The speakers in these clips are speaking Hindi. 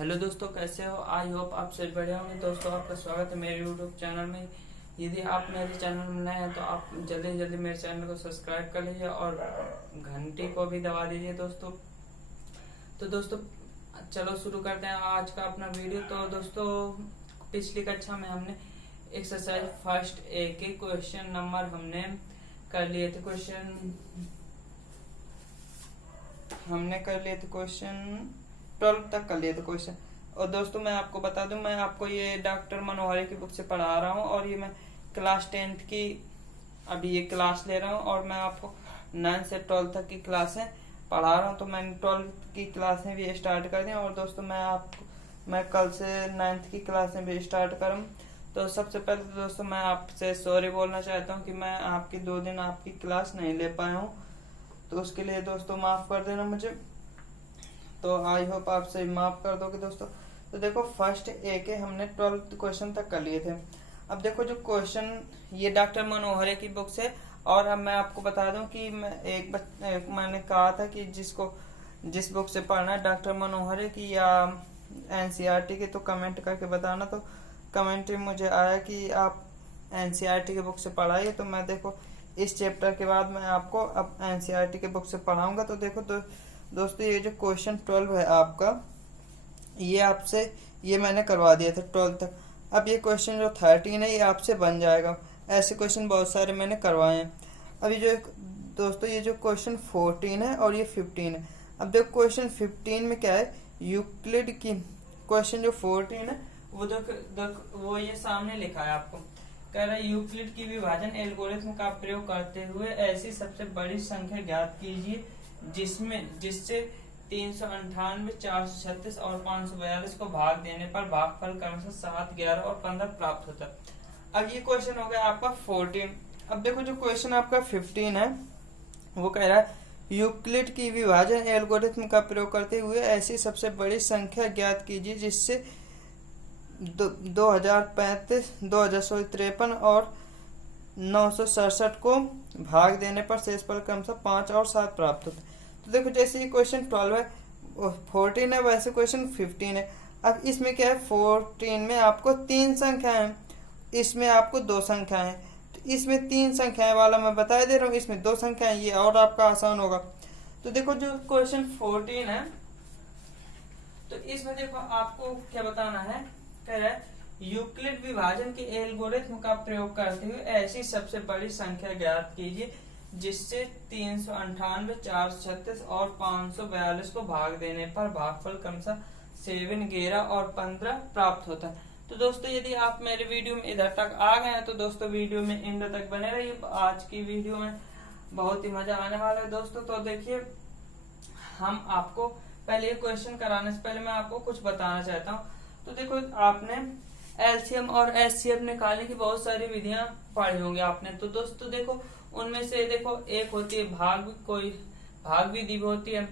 हेलो दोस्तों, कैसे हो? आई होप आप सब बढ़िया होंगे। दोस्तों, आपका स्वागत है मेरे यूट्यूब चैनल में। यदि आप मेरे चैनल में नए हैं तो आप जल्दी से जल्दी मेरे चैनल को सब्सक्राइब कर लीजिए और घंटी को भी दबा दीजिए दोस्तों। तो दोस्तों, चलो शुरू करते हैं आज का अपना वीडियो। तो दोस्तों, पिछली कक्षा में हमने एक्सरसाइज फर्स्ट ए के क्वेश्चन नंबर हमने कर लिए थे। क्वेश्चन 12 तक कर लिए थे क्वेश्चन। और दोस्तों, मैं आपको बता दूं, मैं आपको ये डॉक्टर मनोहरी की बुक से पढ़ा रहा हूँ और ये मैं क्लास 10th की अभी ये क्लास ले रहा हूँ और मैं आपको 9 से 12 तक की क्लासें पढ़ा रहा हूँ। तो मैंने 12 की क्लासें भी स्टार्ट कर दी और दोस्तों मैं कल से 9th की क्लासें भी स्टार्ट करूँ। तो सबसे पहले तो दोस्तों, मैं आपसे सॉरी बोलना चाहता हूँ कि मैं आपकी 2 दिन आपकी क्लास नहीं ले पाया हूँ। तो उसके लिए दोस्तों माफ कर देना मुझे। तो आई होप आप सही माफ कर दोगे दोस्तों। तो देखो, फर्स्ट ए के हमने 12 क्वेश्चन तक कर लिए थे। अब देखो, जो क्वेश्चन ये डॉक्टर मनोहरे की बुक से। और अब मैं आपको बता दूं कि मैंने कहा था कि जिस बुक से पढ़ना है, डॉक्टर मनोहरे की या एनसीईआरटी की, तो कमेंट करके बताना। तो कमेंट में मुझे आया कि आप एनसीईआरटी की बुक से पढ़ाइए। तो मैं देखो, इस चैप्टर के बाद मैं आपको अब एनसीईआरटी के बुक से पढ़ाऊंगा। तो देखो दोस्तों, ये जो क्वेश्चन 12 है आपका, ये मैंने करवा दिया था 12 तक। अब ये क्वेश्चन जो 13 है, ये आपसे बन जाएगा। ऐसे क्वेश्चन बहुत सारे मैंने करवाए हैं। अभी दोस्तों, ये जो क्वेश्चन 14 है और ये 15 है। अब देखो, क्वेश्चन 15 में क्या है, यूक्लिड की। क्वेश्चन जो 14 है वो ये सामने लिखा है आपको। कह रहा है, यूक्लिड की विभाजन एल्गोरिथ्म का प्रयोग करते हुए ऐसी सबसे बड़ी संख्या ज्ञात कीजिए जिससे 398, 436 और 542 को भाग देने पर भागफल क्रमशः 7, 11 और 15 प्राप्त होता है। अब ये क्वेश्चन हो गया आपका 14। अब देखो, जो क्वेश्चन आपका 15 है वो कह रहा है, यूक्लिड की विभाजन एल्गोरिथ्म का प्रयोग करते हुए ऐसी सबसे बड़ी संख्या ज्ञात कीजिए जिससे 2035, 2053 और 967 को भाग देने पर शेषफल क्रमशः 5 और 7 प्राप्त होते। तो देखो, जैसे ये क्वेश्चन 12 है, 14 है, वैसे क्वेश्चन 15 है। अब इसमें क्या है, 14 में आपको 3 संख्याएं हैं, इसमें आपको 2 संख्याएं हैं। तो इसमें 3 संख्याएं वाला मैं बता दे रहा हूँ, इसमें 2 संख्याएं, ये और आपका आसान होगा। तो देखो, जो क्वेश्चन 14 है, तो इसमें देखो आपको क्या बताना है। कह रहा है, यूक्लिड विभाजन के एल्गोरिथ्म का प्रयोग करते हुए ऐसी सबसे बड़ी संख्या ज्ञात कीजिए जिससे 398, 436 और 542 को भाग देने पर भागफल क्रमशः 7, 11 और 15 प्राप्त होता है। तो दोस्तों, यदि आप मेरे वीडियो में इधर तक आ गए हैं तो दोस्तों वीडियो में एंड तक बने रहिए। आज की वीडियो में बहुत ही मजा आने वाला है दोस्तों। तो देखिए, हम आपको पहले क्वेश्चन कराने से पहले मैं आपको कुछ बताना चाहता हूँ। तो देखो, आपने एलसीएम और एचसीएफ निकालने की बहुत सारी विधियां पढ़ी होंगी आपने। तो दोस्तों देखो, उनमें से देखो एक होती है भाग विधि होती है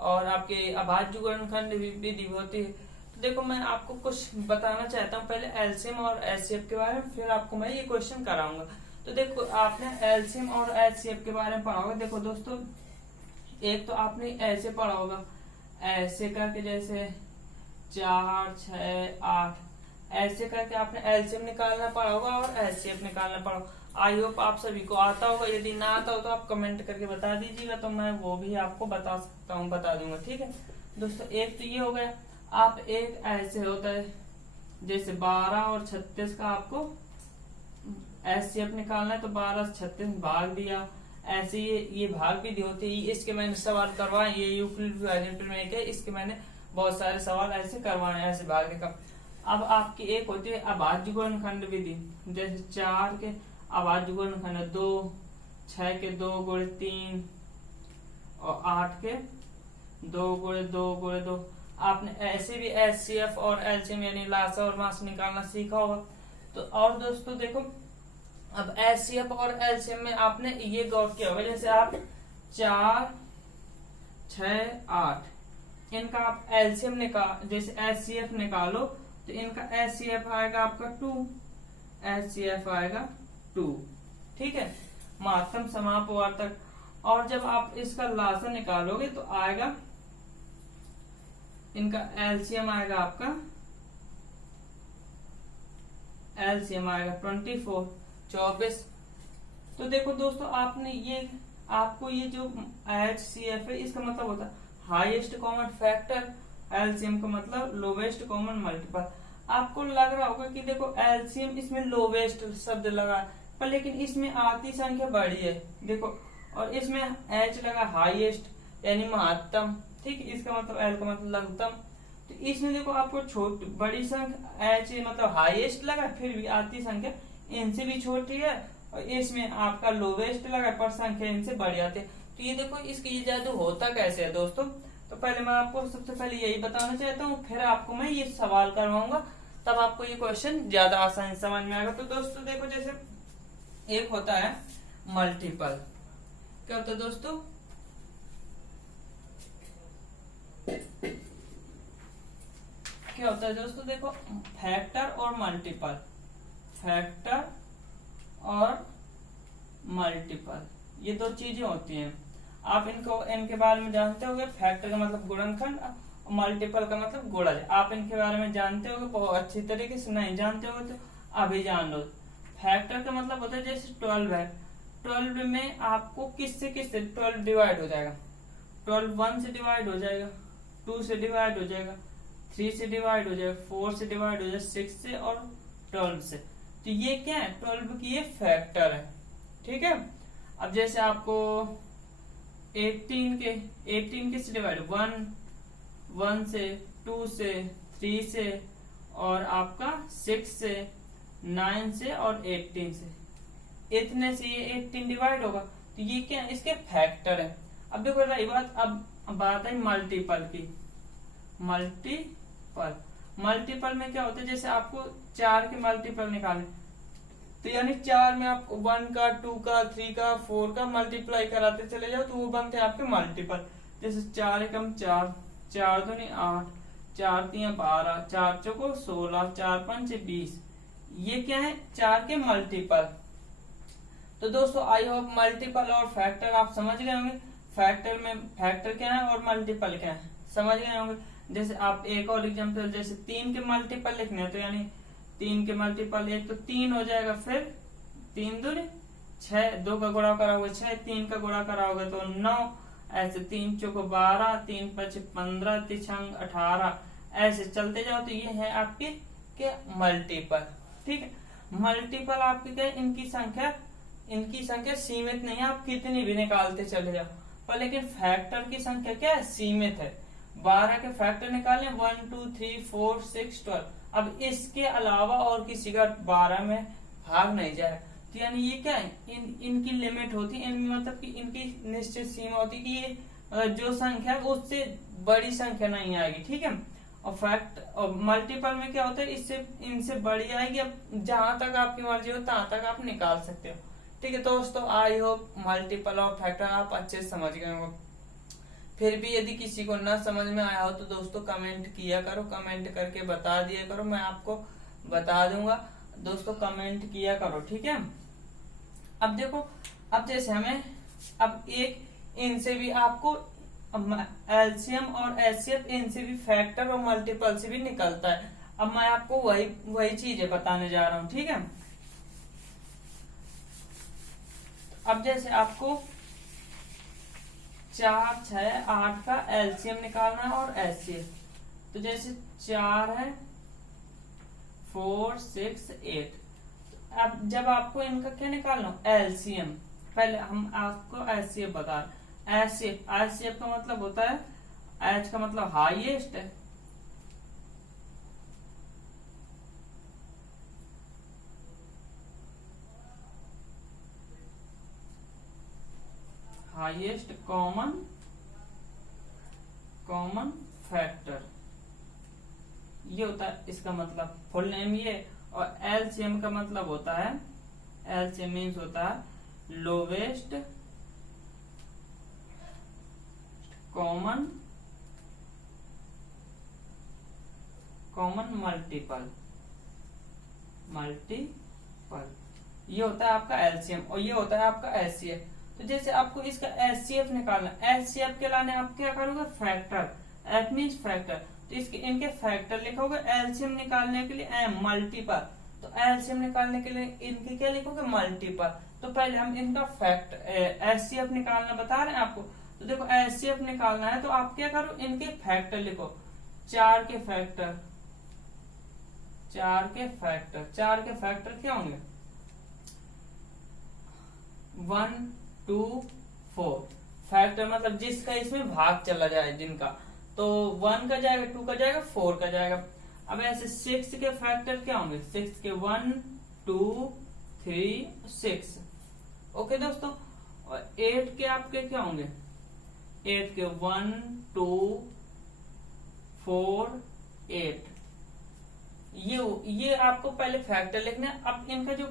और आपके अभाज्य गुणनखंड विधि होती है। तो देखो, मैं आपको कुछ बताना चाहता हूँ पहले एलसीएम और एचसीएफ के बारे में, फिर आपको मैं ये क्वेश्चन कराऊंगा। तो देखो, आपने एलसीएम और एचसीएफ के बारे में पढ़ा होगा। देखो दोस्तों, एक तो आपने ऐसे पढ़ा होगा, ऐसे करके, जैसे 4, 6, 8 ऐसे करके आपने एलसीएम निकालना पड़ा होगा और एचसीएफ निकालना पड़ा होगा। आई होप आप सभी को आता होगा। यदि ना आता हो तो आप कमेंट करके बता दीजिएगा, तो मैं वो भी आपको बता सकता हूँ, बता दूंगा। ठीक है दोस्तों, एक तो ये हो गया। आप एक ऐसे होता है, जैसे 12 और 36 का आपको एचसीएफ निकालना है, तो 12 से 36 भाग दिया। ऐसे ये भाग विधि होती है। इसके मैंने सवाल करवाए, ये यूक्लिड विभाजन में है, इसके मैंने बहुत सारे सवाल ऐसे करवाए ऐसे भागने का। अब आपकी एक होती है अभाज्य गुणनखंड विधि, जैसे 4 के अभाज्य गुणनखंड 2, 6 के 2 गुणे 3 और 8 के 2 गुणे 2 गुणे 2। आपने ऐसे भी एचसीएफ और एलसीएम यानी लासा और मास निकालना सीखा होगा। तो और दोस्तों देखो, अब एचसीएफ और एलसीएम में आपने ये गौर किया होगा, जैसे आप 4, 6, 8 इनका आप एलसीएम निकाल, जैसे एचसीएफ निकालो तो इनका एचसीएफ आएगा आपका 2, एचसीएफ आएगा 2। ठीक है, मात्रम समापवर्तक। और जब आप इसका लासा निकालोगे तो आएगा इनका एलसीएम आएगा आपका, एलसीएम आएगा 24, 24। तो देखो दोस्तों आपने ये, आपको ये जो HCF है इसका मतलब होता है हाईएस्ट कॉमन फैक्टर, एलसीएम का मतलब लोवेस्ट कॉमन मल्टीपल। आपको लग रहा होगा कि देखो एलसीएम इसमें लोवेस्ट शब्द लगा पर लेकिन इसमें आती संख्या बड़ी है देखो, और इसमें H लगा हाईएस्ट यानी महत्तम, ठीक, इसका मतलब L का मतलब लघुत्तम। तो इसमें देखो आपको छोटी बड़ी संख्या H मतलब हाईएस्ट लगा, फिर भी आती संख्या इनसे भी छोटी है, और इसमें आपका लोवेस्ट लगा पर संख्या इनसे बड़ी आती है। तो ये देखो इसकी ये जादू होता कैसे है दोस्तों। तो पहले मैं आपको सबसे पहले यही बताना चाहता हूँ, फिर आपको मैं ये सवाल करवाऊंगा, तब आपको ये क्वेश्चन ज्यादा आसानी से समझ में आएगा। तो दोस्तों देखो जैसे एक होता है मल्टीपल, क्या होता है दोस्तों, क्या होता है दोस्तों, देखो फैक्टर और मल्टीपल, फैक्टर और मल्टीपल ये दो चीजें होती हैं। आप इनको इनके बारे में जानते होंगे, फैक्टर का मतलब गुणनखंड, मल्टीपल का मतलब गुणज। आप इनके बारे में जानते होंगे बहुत अच्छी तरीके से, नहीं जानते हो तो अभी जान लो। फैक्टर का मतलब होता है जैसे 12 है, 12 में आपको किससे 12 डिवाइड हो जाएगा, 12 1 से डिवाइड हो जाएगा, 2 से डिवाइड हो जाएगा, 3 से डिवाइड हो जाएगा, 4 से डिवाइड हो जाएगा, 6 से और 12 से। तो ये क्या है, 12 की ये फैक्टर है, ठीक है। अब जैसे आपको 18 किससे डिवाइड, 1 से, 2 से, 3 से, और आपका 6 से, 9 से और 18 से, इतने से ये 18 डिवाइड होगा। तो ये क्या है, इसके फैक्टर है। अब देखो रही बात, अब बात है मल्टीपल की। मल्टीपल में क्या होता है, जैसे आपको 4 के मल्टीपल निकालने, तो यानी 4 में आप 1 का, 2 का, 3 का, 4 का मल्टीप्लाई कराते चले जाओ तो वो बनते हैं आपके मल्टीपल। जैसे 4 एकम 4, 4 दूनी 8, 4 3 12, 4 चौको 16, 4 5 20, ये क्या है 4 के मल्टीपल। तो दोस्तों आई होप मल्टीपल और फैक्टर आप समझ गए होंगे। फैक्टर में फैक्टर क्या है और मल्टीपल क्या है समझ गए होंगे। जैसे आप एक और एग्जांपल, जैसे 3 के मल्टीपल लिखने हैं तो यानी 3 के मल्टीपल एक तो 3 हो जाएगा, फिर 3 दूनी 6, 2 का गुणा करा होगा 6, 3 का गुणा करा होगा तो 9, ऐसे 3 चौको 12, 3 5 15, 3 छंग 18, ऐसे चलते जाओ। तो ये है आपके क्या मल्टीपल, ठीक है। मल्टीपल आपकी क्या, इनकी संख्या सीमित नहीं है, आप कितनी भी निकालते चले जाओ। पर लेकिन फैक्टर की संख्या क्या है, सीमित है। 12 के फैक्टर निकालें 1 2 3 4 6 12, अब इसके अलावा और किसी का 12 में भाग नहीं जाए। तो यानी ये क्या है, इनकी लिमिट होती है, मतलब कि इनकी निश्चित सीमा होती है कि ये जो संख्या है उससे बड़ी संख्या नहीं आएगी, ठीक है। और मल्टीपल में क्या होता है, इससे इनसे बड़ी आएगी। अब जहां तक आपकी मर्जी हो तहां तक आप निकाल सकते हो, ठीक है दोस्तों। आई होप मल्टीपल और फैक्टर आप अच्छे से समझ गए होंगे। फिर भी यदि किसी को ना समझ में आया हो तो दोस्तों कमेंट किया करो, कमेंट करके बता दिया करो, मैं आपको बता दूंगा। दोस्तों कमेंट किया करो, ठीक है। अब देखो, अब जैसे हमें अब एक इनसे भी आपको एलसीएम और एचसीएफ इनसे भी फैक्टर और मल्टीपल से भी निकलता है। अब मैं आपको वही चीजें बताने जा रहा हूँ, ठीक है। अब जैसे आपको 4 6 8 का एलसीएम निकालना है और एचसीएफ। तो जैसे 4 है 4 6 8, अब जब आपको इनका क्या निकालना एलसीएम, पहले हम आपको एचसीएफ बता रहे। एचसीएफ का मतलब होता है, एच का मतलब हाईएस्ट है, हाईएस्ट कॉमन फैक्टर, ये होता है इसका मतलब फुल नेम ये। और एलसीएम का मतलब होता है, एलसीएम मीन्स होता है लोवेस्ट कॉमन मल्टीपल, ये होता है आपका एलसीएम और ये होता है आपका एचसीएफ। तो जैसे आपको इसका एचसीएफ निकालना, एचसीएफ के लाने आप क्या करोगे फैक्टर, एच मीन्स फैक्टर। तो इसके इनके फैक्टर लिखोगे। एलसीएम निकालने के लिए एम मल्टीपल, तो एलसीएम निकालने के लिए इनके क्या लिखोगे, मल्टीपल। तो पहले हम इनका फैक्ट एचसीएफ निकालना बता रहे हैं आपको। तो देखो एचसीएफ निकालना है तो आप क्या करो, इनके फैक्टर लिखो। 4 के फैक्टर, 4 के फैक्टर, 4 के फैक्टर क्या होंगे, 1 2 4। फैक्टर मतलब जिसका इसमें भाग चला जाए जिनका, तो 1 का जाएगा, 2 का जाएगा, 4 का जाएगा। अब ऐसे 6 के फैक्टर क्या होंगे, 6 के 1 2 3 6। ओके दोस्तों। और 8 के आपके क्या होंगे, 8 के 1 2 4 8। ये आपको पहले फैक्टर लिखना है। अब इनका जो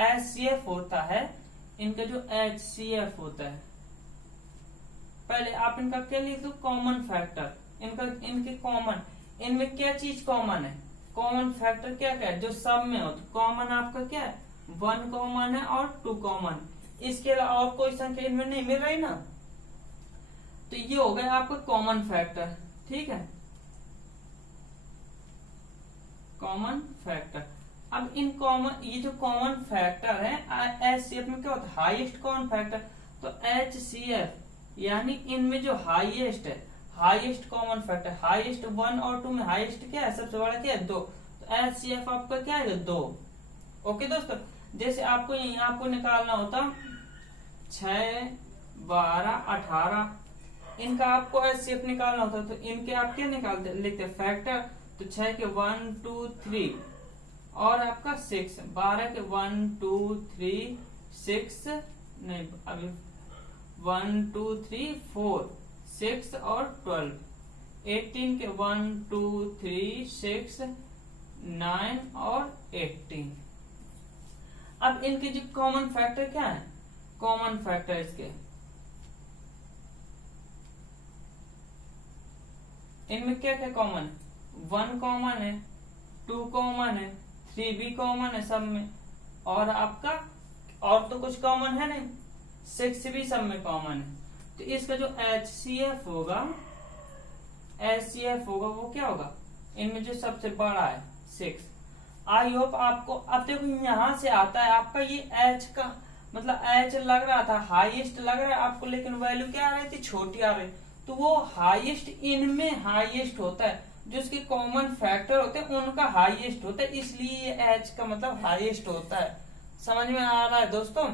एचसीएफ होता है, इनका जो एचसीएफ होता है, पहले आप इनका क्या लिख दो, कॉमन फैक्टर। इनके कॉमन, इनमें क्या चीज कॉमन है, कॉमन फैक्टर क्या क्या है जो सब में हो। तो कॉमन आपका क्या है, 1 कॉमन है और 2 कॉमन। इसके अलावा और कोई संख्या इनमें नहीं मिल रही ना, तो ये हो गया आपका कॉमन फैक्टर। ठीक है, कॉमन फैक्टर। अब इन कॉमन, ये जो कॉमन फैक्टर है एचसीएफ में क्या होता है, हाईएस्ट कॉमन फैक्टर। तो एचसीएफ यानी इनमें जो हाईएस्ट है, हाईएस्ट कॉमन फैक्टर, हाईएस्ट 1 और 2 में हाईएस्ट क्या है, सबसे बड़ा क्या है, 2। तो एचसीएफ आपका क्या है, 2। ओके दोस्तों। जैसे आपको आपको निकालना होता 6 12 18, इनका आपको एचसीएफ निकालना होता, तो इनके आप क्या निकालते, लिखते फैक्टर। तो 6 के 1 2 3 और आपका 6, 12 के 1 2 3 6 नहीं, अभी 1 2 3 4 6 और 12, 18 के 1 2 3 6 9 और 18। अब इनके जो कॉमन फैक्टर क्या है, कॉमन फैक्टर इसके, इनमें क्या क्या कॉमन है, 1 कॉमन है, 2 कॉमन है, 3 भी कॉमन है सब में, और आपका और तो कुछ कॉमन है नहीं, 6 भी सब में कॉमन है। तो इसका जो एचसीएफ होगा, एचसीएफ होगा वो क्या होगा, इनमें जो सबसे बड़ा है 6। आई होप आपको, अब देखो यहां से आता है आपका ये एच का मतलब एच लग रहा था हाईएस्ट लग रहा है आपको, लेकिन वैल्यू क्या आ रही थी, छोटी आ रही। तो वो हाईएस्ट इनमें हाईएस्ट होता है, जो इसके कॉमन फैक्टर होते हैं उनका हाईएस्ट होता है, इसलिए एच का मतलब हाईएस्ट होता है। समझ में आ रहा है दोस्तों।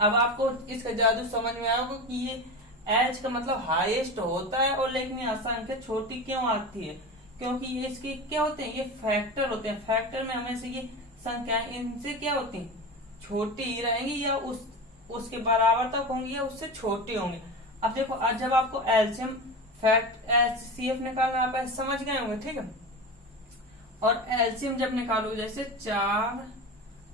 अब आपको इसका जादू समझ में आएगा कि ये एच का मतलब हाईएस्ट होता है, और लेकिन यह संख्या छोटी क्यों आती है, क्योंकि ये इसके क्या होते हैं, ये फैक्टर होते हैं। फैक्टर में हमेशा ये संख्याएं इनसे क्या होती हैं, छोटी ही रहेंगी, या उसके बराबर तक होंगी या उससे छोटी होंगी। अब देखो जब आपको एलसीएम फैक्ट एचसीएफ निकालना आप समझ गए होंगे, ठीक है। और एलसीएम जब निकालो, जैसे 4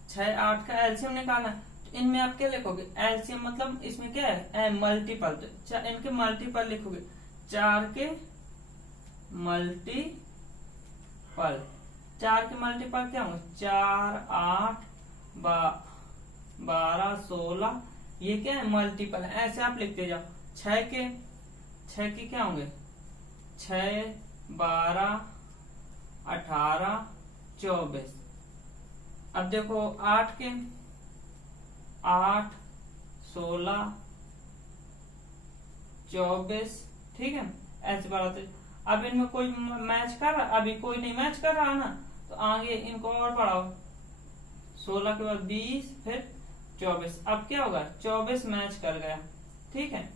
6 8 का एलसीएम निकालना, तो इनमें आप क्या लिखोगे, एलसीएम मतलब इसमें क्या है, मल्टीपल। तो इनके मल्टीपल लिखोगे, 4 के मल्टीपल, 4 के मल्टीपल क्या होंगे, 4 8 12 16, ये क्या है, मल्टीपल है। ऐसे आप लिखते जाओ। 6 के क्या होंगे, 6 12 18 24। अब देखो 8 के 8 16 24, ठीक है, ऐसे बढ़ाते। अब इनमें कोई मैच कर रहा, अभी कोई नहीं मैच कर रहा ना, तो आगे इनको और बढ़ाओ, 16 के बाद 20 फिर 24। अब क्या होगा, 24 मैच कर गया, ठीक है।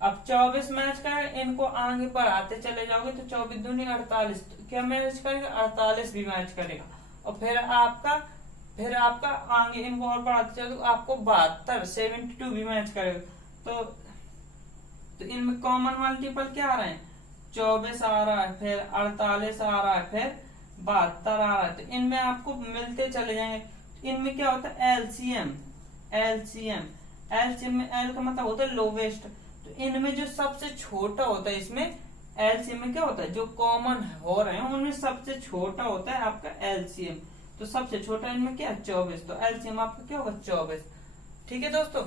अब 24 मैच कर, इनको आगे बढ़ाते चले जाओगे तो 24 दूनी 48, तो क्या मैच करेगा, 48 भी मैच करेगा। और फिर आपका आगे इनको और बढ़ाते चलो, आपको 72 72 भी मैच करेगा। तो इनमें कॉमन मल्टीपल क्या आ रहे हैं, 24 आ रहा है, फिर 48 आ रहा है, फिर 72 आ रहा है। तो इनमें आपको मिलते चले जाएंगे। इनमें क्या होता है, एलसीएम में एल का मतलब होता है लोवेस्ट। तो इनमें जो सबसे छोटा होता है, इसमें एलसीएम में क्या होता है, जो कॉमन हो रहे हैं उनमें सबसे छोटा होता है आपका एलसीएम। तो सबसे छोटा इनमें क्या है, 24। तो एलसीएम आपका क्या होगा, 24। ठीक है दोस्तों,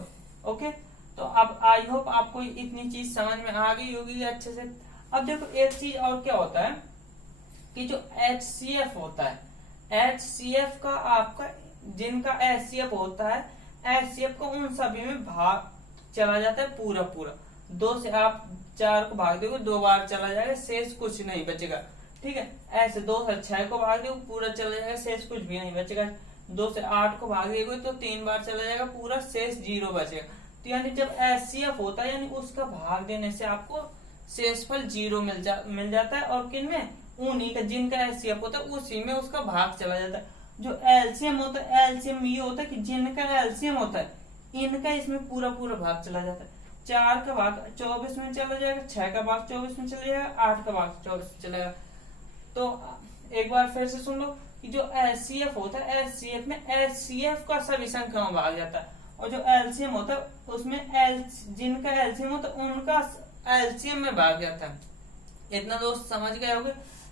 ओके। तो अब आई होप आपको इतनी चीज समझ में आ गई होगी अच्छे से। अब देखो एक चीज और क्या होता है कि जो HCF होता है, HCF का आपका जिनका HCF होता है, HCF को उन सभी में भाग चला जाता है पूरा पूरा। 2 से आप 4 को भाग दोगे 2 बार चला जाएगा, शेष कुछ नहीं बचेगा। ठीक है, ऐसे 2 से 6 को भाग दोगे पूरा चला जाएगा, शेष कुछ भी नहीं बचेगा। 2 से 8 को भाग दोगे तो 3 बार चला जाएगा, पूरा शेष 0 बचेगा। तो यानी जब HCF होता है यानी उसका भाग देने से आपको शेषफल 0 मिल जाता है। और किन में, उन्हीं का जिनका HCF होता है उसी में उसका भाग चला जाता है। जो LCM होता है, LCM ये होता है कि जिनका LCM होता है इनका इसमें पूरा पूरा भाग चला जाता है। 4 का भाग 24 में चला जाएगा, 6 का भाग 24 में चला जाएगा, 8 का भाग 24 में चलेगा। तो एक बार फिर से सुन लो कि जो HCF होता है, HCF में HCF का सभी संख्याओं में भाग जाता है। और जो LCM होता है उसमें जिनका LCM होता है उनका LCM में भाग जाता है। इतना दोस्त समझ गए होंगे।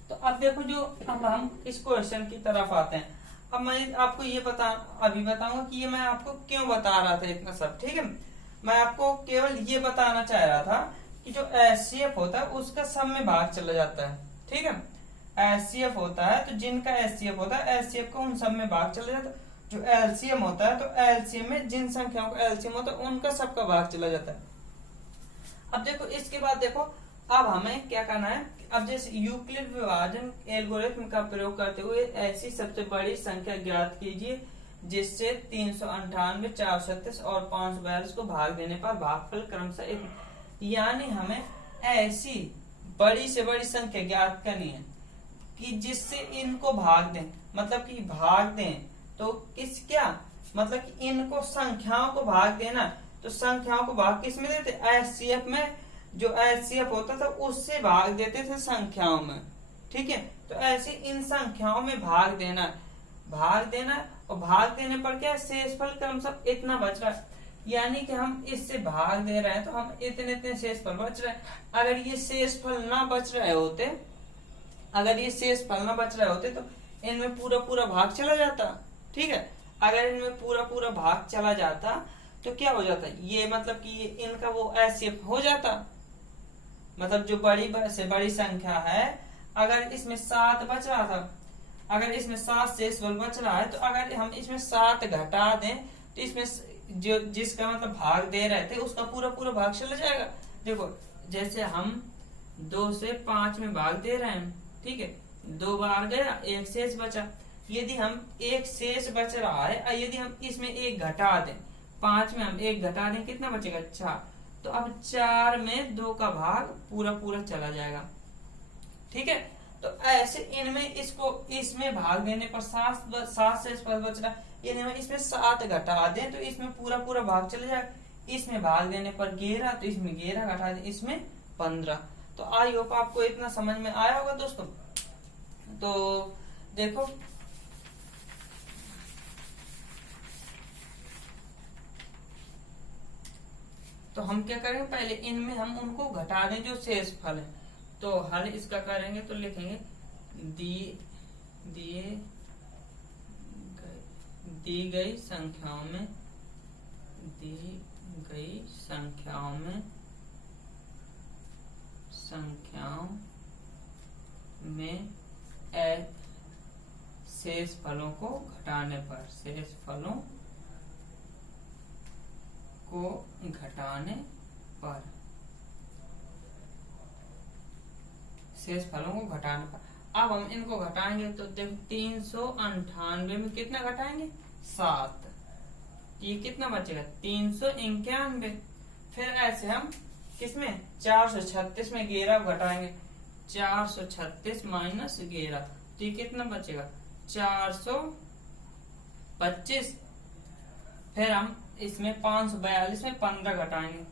तो अब देखो जो अब हम इस क्वेश्चन की तरफ आते हैं। अब मैं आपको ये अभी बताऊंगा कि ये मैं आपको क्यों बता रहा था इतना सब। ठीक है, मैं आपको केवल ये बताना चाह रहा था कि जो HCF होता है उसका सब में भाग चला जाता है। ठीक है, HCF होता है तो जिनका HCF होता है HCF को उन सब में भाग चला जाता है। जो LCM होता है तो LCM में जिन संख्याओं का LCM होता है उनका सबका भाग चला जाता है। अब देखो इसके बाद देखो अब हमें क्या करना है। अब जैसे यूक्लिड विभाजन एल्गोरिथ्म का प्रयोग करते हुए ऐसी सबसे बड़ी संख्या ज्ञात कीजिए जिससे 398, 437 और 542 को भाग देने पर भागफल क्रमशः एक, यानी हमें ऐसी बड़ी से बड़ी संख्या ज्ञात करनी है कि जिससे इनको भाग दें, मतलब कि भाग दें तो किस क्या मतलब कि इनको संख्याओं को भाग देना। तो संख्याओं को भाग किस में देते, HCF में। जो HCF होता था उससे भाग देते थे संख्याओं में। ठीक है, तो ऐसे इन संख्याओं में भाग देना और भाग देने पर क्या शेषफल क्रमशः इतना बच रहा है, यानी कि हम इससे भाग दे रहे हैं तो हम इतने इतने शेषफल बच रहे हैं। अगर ये शेषफल ना बच रहे होते तो इनमें पूरा पूरा भाग चला जाता। ठीक है, अगर इनमें पूरा पूरा भाग चला जाता तो क्या हो जाता, ये मतलब कि ये इनका वो HCF हो जाता। मतलब जो बड़ी से बड़ी संख्या है, अगर इसमें 7 बच रहा था, अगर इसमें 7 शेषफल बच रहा है तो अगर हम इसमें 7 घटा दें तो इसमें जो जिसका मतलब भाग दे रहे थे उसका पूरा पूरा भाग चला जाएगा। देखो जैसे हम 2 से 5 में भाग दे रहे हैं। ठीक है, 2 बार गया, 1 शेष बचा। यदि हम 1 शेष बच रहा है, यदि हम इसमें 1 घटा दें, 5 में हम 1 घटा दें, कितना बचेगा 4। तो अब 4 में 2 का भाग पूरा पूरा चला जाएगा। ठीक है, तो ऐसे इनमें इसमें भाग देने पर 7 शेषफल बच रहा है, यदि हम इसमें 7 घटा दें तो इसमें पूरा पूरा भाग चला जाएगा। इसमें भाग देने पर 11 तो इसमें 11 घटा दें, इसमें 15। तो आई होप आपको इतना समझ में आया होगा दोस्तों। तो देखो तो हम क्या करेंगे, पहले इनमें हम उनको घटा दें जो शेषफल है। तो हल इसका करेंगे तो लिखेंगे दी गई संख्याओं में शेषफलों को घटाने पर शेषफलों को घटाने पर अब हम इनको घटाएंगे तो देखो 398 में कितना घटाएंगे 7, ये कितना बचेगा 391। फिर ऐसे हम किसमें 436 में 11 घटाएंगे, 436 माइनस 11 तो ये कितना बचेगा 425। फिर हम इसमें 542 में 15 घटाएंगे,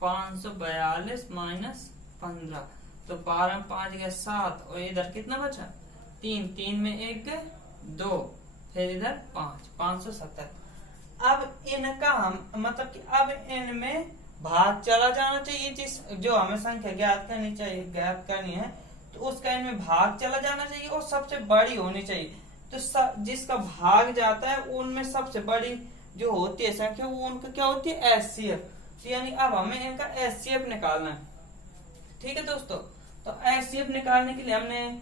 542 माइनस 15 तो 12 में 5 गया 7 और इधर कितना बचा 3, 3 में 1 गए 2, फिर इधर 5, 570। अब इनका हम मतलब कि अब इनमें भाग चला जाना चाहिए, जिस जो हमें संख्या ज्ञात करनी है तो उसका इनमें भाग चला जाना चाहिए और सबसे बड़ी होनी चाहिए। तो जिसका भाग जाता है उनमें सबसे बड़ी जो होती है संख्या वो उनका क्या होती है HCF। तो यानी अब हमें इनका HCF निकालना है। ठीक है दोस्तों, तो एचसीएफ निकालने के लिए हमने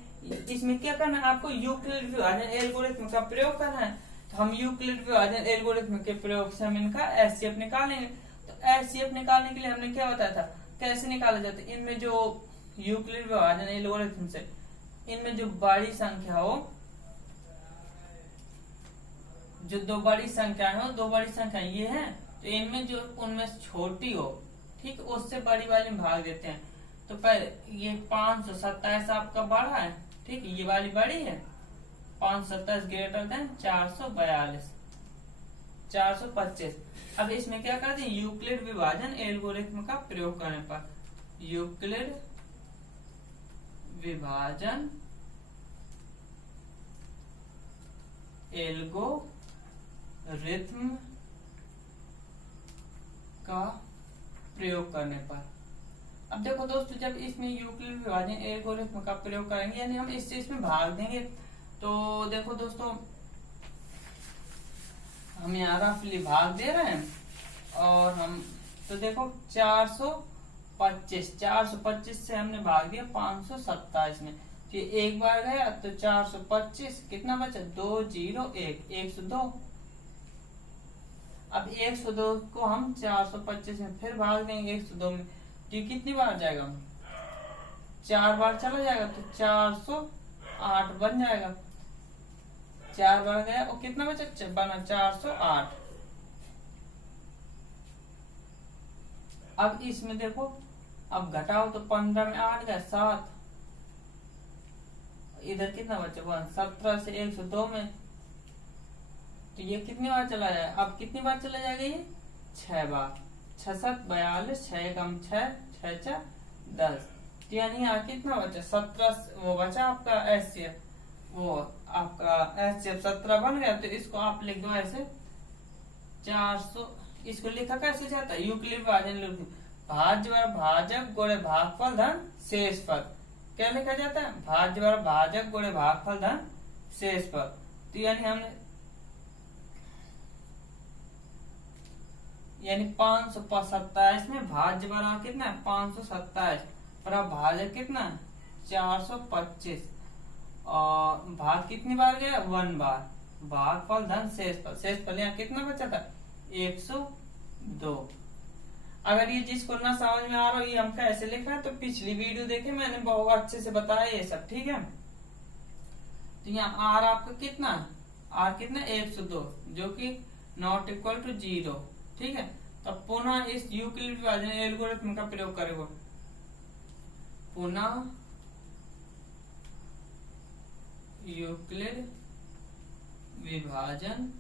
इसमें क्या करना है, आपको यूक्लिड विभाजन एल्गोरिथ्म का प्रयोग करना है। तो हम यूक्लिड विभाजन एल्गोरिथ्म के प्रयोग से हम इनका एचसीएफ निकालेंगे। तो एचसीएफ निकालने के लिए हमने क्या बताया था, कैसे निकाला जाता है। इनमें जो यूक्लिड विभाजन एल्गोरिथ्म से इनमें जो बड़ी संख्या हो, जो दो बड़ी संख्या हो, दो बड़ी संख्या ये है, तो इनमें जो उनमें छोटी हो, ठीक, उससे बड़ी वाली में भाग देते हैं। तो पहले ये 527 आपका बड़ा है, ठीक, ये वाली बड़ी है, 527 ग्रेटर देन 442 425। अब इसमें क्या करते हैं, यूक्लिड विभाजन एल्गोरिथ्म का प्रयोग करने पर, यूक्लिड विभाजन एल्गोरिथ्म का प्रयोग करने पर। अब देखो दोस्तों, जब इसमें यूक्लिड विभाजन एल्गोरिथ्म का प्रयोग करेंगे, यानी हम इस चीज में भाग देंगे, तो देखो दोस्तों, हम यहाँ रफली भाग दे रहे हैं और हम तो देखो 425 से हमने भाग दिया 527 में, तो एक बार गया तो 425 कितना बचा, 201 102। अब 102 को हम 425 में फिर भाग देंगे 102 में, तो कितनी बार जाएगा, 4 बार चला जाएगा, तो 408 बन जाएगा। 4 बार गया और कितना बचा, बना 408। अब इसमें देखो, अब घटाओ तो 15 में 8 गया 7, इधर कितना बचा, 17 से 102 में, तो ये कितनी बार चला जाए, अब कितनी बार चला जाएगा, ये 6 बार, 6 7 42, 6 कम 6 6 4 10, तो यानी यहाँ कितना बचा, 17 वो बचा आपका एचसीएफ, वो आपका एचसीएफ 17 बन गया। तो इसको आप लिख दो ऐसे 400, इसको लिखा कैसे जाता है, यूक्लिड विभाजन भाज्य व भाजक गुणे भागफल धन शेषफल, क्या लिखा जाता है, भाज्य व भाजक गुणे भागफल धन शेषफल। तो यानी हमने यानी 527 में भाज्य बराबर कितना है, 527 पर भाजक कितना है, 425 और भाग कितनी बार गया, 1 बार, भागफल धन शेषफल, शेषफल यहाँ कितना बचा था, 102। अगर ये जिसको ना समझ में आ रहा हो ये हम कैसे लिख रहे हैं, तो पिछली वीडियो देखे, मैंने बहुत अच्छे से बताया ये सब, ठीक है। तो यहाँ आर आपका कितना है, आर कितना 102, जो कि नॉट इक्वल टू 0, ठीक है। तो पुनः इस यूक्लिड विभाजन एल्गोरिथ्म का प्रयोग करेंगे, पुनः यूक्लिड विभाजन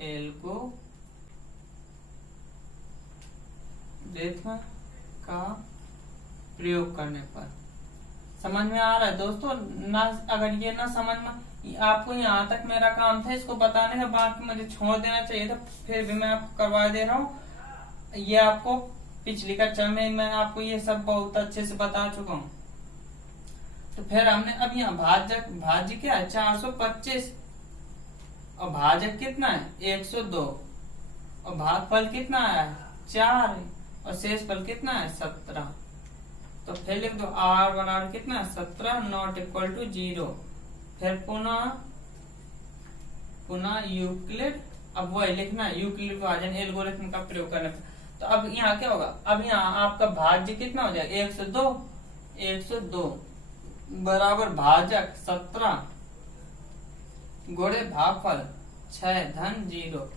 एल्गोरिथ्म का प्रयोग करने पर। समझ में आ रहा है दोस्तों ना, अगर ये ना समझ में, आपको यहाँ तक मेरा काम था इसको बताने का, बाकी मुझे छोड़ देना चाहिए था, फिर भी मैं आपको करवा दे रहा हूँ। ये आपको पिछली कक्षा में मैं आपको ये सब बहुत अच्छे से बता चुका हूँ। तो फिर हमने अब यहाँ भाज्य क्या है, 425 और भाजक कितना है, 102 और भागफल कितना है, 4 और शेषफल कितना है, 17। तो फिर लिख दो आर बराबर कितना है, 17 नॉट इक्वल टू 0। फिर पुनः यूक्लिड, अब वही लिखना है, यूक्लिड विभाजन एल्गोरिथ्म का प्रयोग करने पर। तो अब यहाँ क्या होगा, अब यहाँ आपका भाज्य कितना हो जाएगा, 102 बराबर भाजक 17 गुणे भागफल 6 धन 0,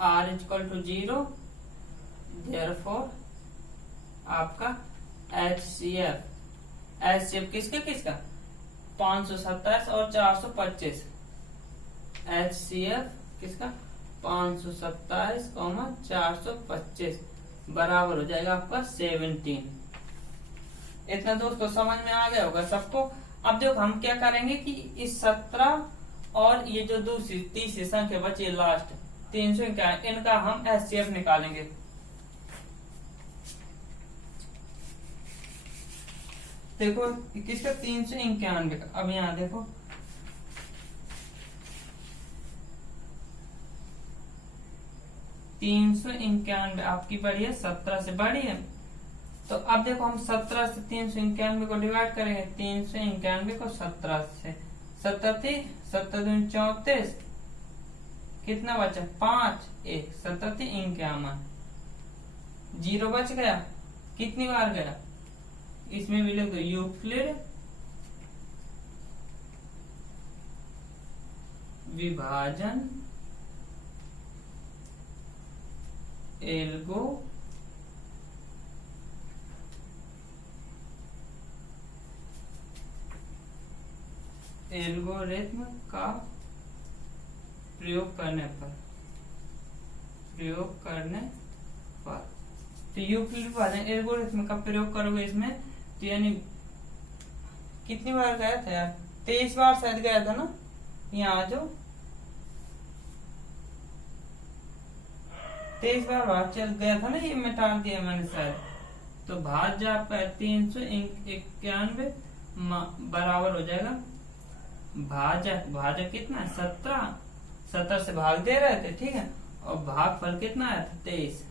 आर इक्वल टू 0। देयरफॉर आपका एचसीएफ किसका 527 और 425, एचसीएफ किसका 527, 425 बराबर हो जाएगा आपका 17। इतना दोस्तों समझ में आ गया होगा सबको। अब देखो हम क्या करेंगे कि इस 17 और ये जो दूसरी तीसरी संख्या बची है लास्ट 351, इनका हम एचसीएफ निकालेंगे। देखो किसका 391 का, अब यहाँ देखो तीन सौ 391 आपकी बड़ी है, 17 से बड़ी है, तो अब देखो हम 17 से 391 को डिवाइड करेंगे, 391 को 17 से, 17 दूनी 34, कितना बचा 5, 1, 17 51, 0 बच गया, कितनी बार गया, इसमें भी लिख दो यूक्लिड विभाजन एल्गोरिथ्म का प्रयोग करने पर तो यूक्लिड विभाजन एल्गोरिथ्म का प्रयोग करोगे इसमें, तो यानी कितनी बार गया था यार, 23 बार शायद गया था ना, यहाँ आ जाओ, 23 बार चल गया था ना, ये मिटा दिया मैंने शायद। तो भाज्य आपका 391 बराबर हो जाएगा, भाज्य कितना है 17 से भाग दे रहे थे, ठीक है, और भागफल कितना आया था 23,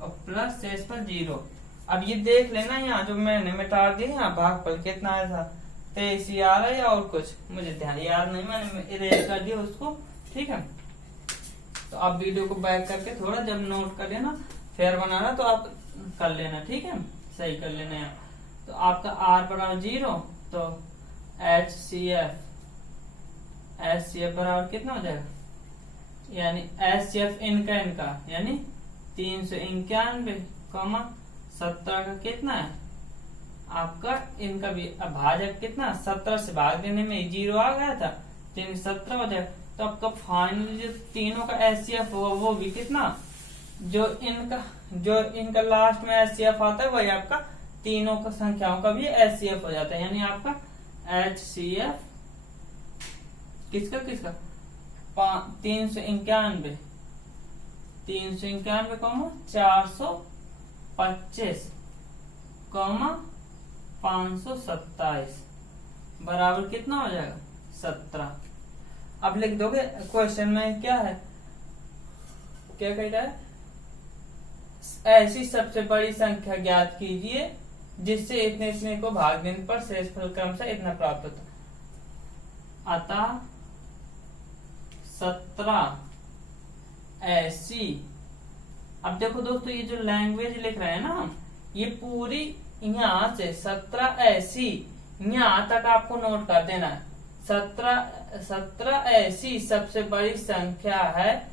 और प्लस शेषफल 0। अब ये देख लेना, यहाँ जो मैंने मिटा दिया, यहाँ भागफल कितना आया था 23 ही आ रहा है या और कुछ, मुझे ध्यान याद नहीं, मैंने इरेज कर दिया उसको, ठीक है। तो आप वीडियो को बैक करके थोड़ा जब नोट कर लेना, फिर बनाना तो आप कर लेना, ठीक है, सही कर लेना है। तो आपका R बराबर 0, तो HCF बराबर कितना हो जाएगा, यानी HCF इनका यानी 391, 17 का कितना है आपका, इनका भी भाजक कितना 17 से भाग देने में 0 आ गया था, 17 हो जाएगा। तो आपका फाइनल जो तीनों का HCF होगा वो भी कितना, जो इनका लास्ट में HCF आता है वही आपका तीनों का संख्याओं का भी HCF हो जाता है, यानी आपका HCF किसका 391, 425, 527 बराबर कितना हो जाएगा 17। अब लिख दोगे क्वेश्चन में क्या है, क्या कह रहा है, ऐसी सबसे बड़ी संख्या ज्ञात कीजिए जिससे इतने को भाग देने पर शेषफल क्रमशः इतना प्राप्त होता। अतः 17 ऐसी, अब देखो दोस्तों ये जो लैंग्वेज लिख रहे हैं ना, ये पूरी यहाँ से 17 ऐसी यहाँ तक आपको नोट कर देना है। 17 ऐसी सबसे बड़ी संख्या है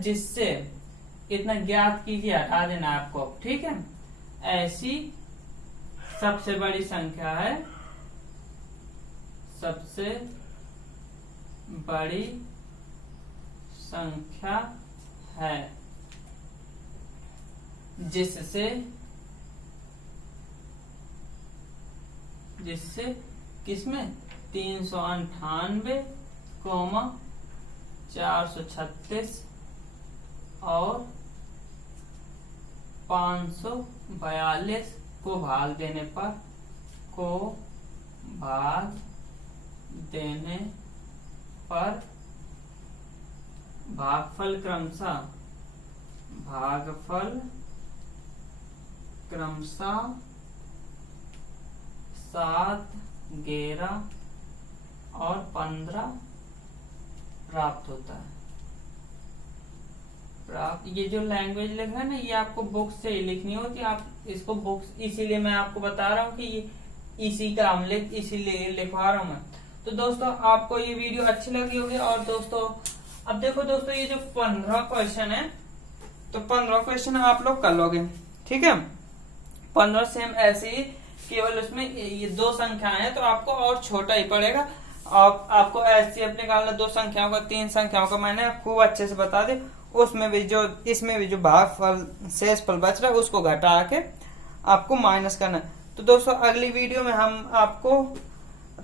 जिससे इतना ज्ञात कीजिए, हटा देना आपको, ठीक है। ऐसी सबसे बड़ी संख्या है, सबसे बड़ी संख्या है जिससे किसमें 398, 436 और 542 को भाग देने पर भागफल क्रमशः 7, 11 और 15 प्राप्त होता है। ये जो लैंग्वेज लिखा है ना, ये आपको बुक से ही लिखनी होती है, आप इसको बुक्स, इसीलिए मैं आपको बता रहा हूँ कि ये इसी का हम इसीलिए लिखवा रहा हूँ मैं। तो दोस्तों आपको ये वीडियो अच्छी लगी होगी। और दोस्तों अब देखो दोस्तों, ये जो 15 क्वेश्चन है, तो 15 क्वेश्चन आप लोग कर लोगे, ठीक है। 15 सेम ऐसे ही, केवल उसमें ये 2 संख्याएं हैं, तो आपको और छोटा ही पड़ेगा। आपको HCF निकालना 2 संख्याओं का, 3 संख्याओं का मैंने खूब अच्छे से बता दी। उसमें भी इसमें भी जो भागफल शेषफल बच रहा है उसको घटा के आपको माइनस करना है। तो दोस्तों अगली वीडियो में हम आपको,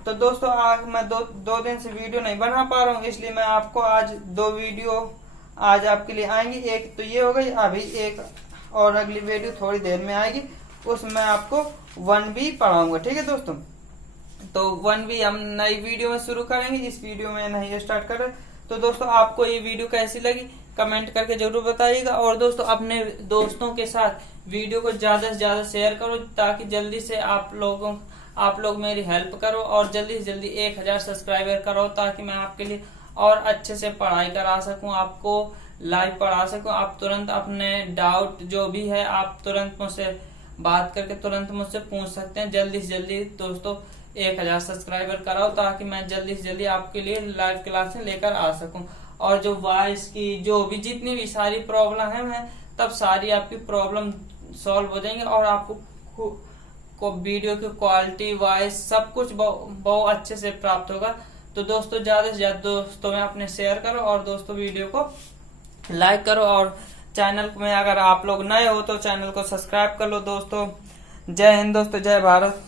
तो दोस्तों आज मैं दो दिन से वीडियो नहीं बना पा रहा हूँ, इसलिए मैं आपको आज 2 वीडियो आज आपके लिए आएंगी। एक तो ये हो गई, अभी एक और अगली वीडियो थोड़ी देर में आएगी, उसमें आपको 1B पढ़ाऊंगा, ठीक है दोस्तों। तो 1B हम नई वीडियो में शुरू करेंगे, इस वीडियो में नहीं स्टार्ट कर रहे। तो दोस्तों आपको ये वीडियो कैसी लगी कमेंट करके जरूर बताइएगा। और दोस्तों अपने दोस्तों के साथ वीडियो को ज्यादा से ज्यादा शेयर करो, ताकि जल्दी से आप लोग मेरी हेल्प करो और जल्दी से जल्दी 1000 सब्सक्राइबर करो, ताकि मैं आपके लिए और अच्छे से पढ़ाई करा सकूं, आपको लाइव पढ़ा सकूं। आप तुरंत अपने डाउट जो भी है आप तुरंत मुझसे बात करके तुरंत मुझसे पूछ सकते हैं। जल्दी से जल्दी दोस्तों 1000 सब्सक्राइबर कराओ, ताकि मैं जल्दी से जल्दी आपके लिए लाइव क्लासें लेकर आ सकूं। और जो वॉइस की जो भी जितनी भी सारी प्रॉब्लम है, मैं तब सारी आपकी प्रॉब्लम सॉल्व हो जाएंगे और आपको को वीडियो की क्वालिटी वॉइस सब कुछ बहुत अच्छे से प्राप्त होगा। तो दोस्तों ज्यादा से ज्यादा दोस्तों में अपने शेयर करो और दोस्तों वीडियो को लाइक करो, और चैनल में अगर आप लोग नए हो तो चैनल को सब्सक्राइब कर लो दोस्तों। जय हिंद दोस्तों, जय भारत।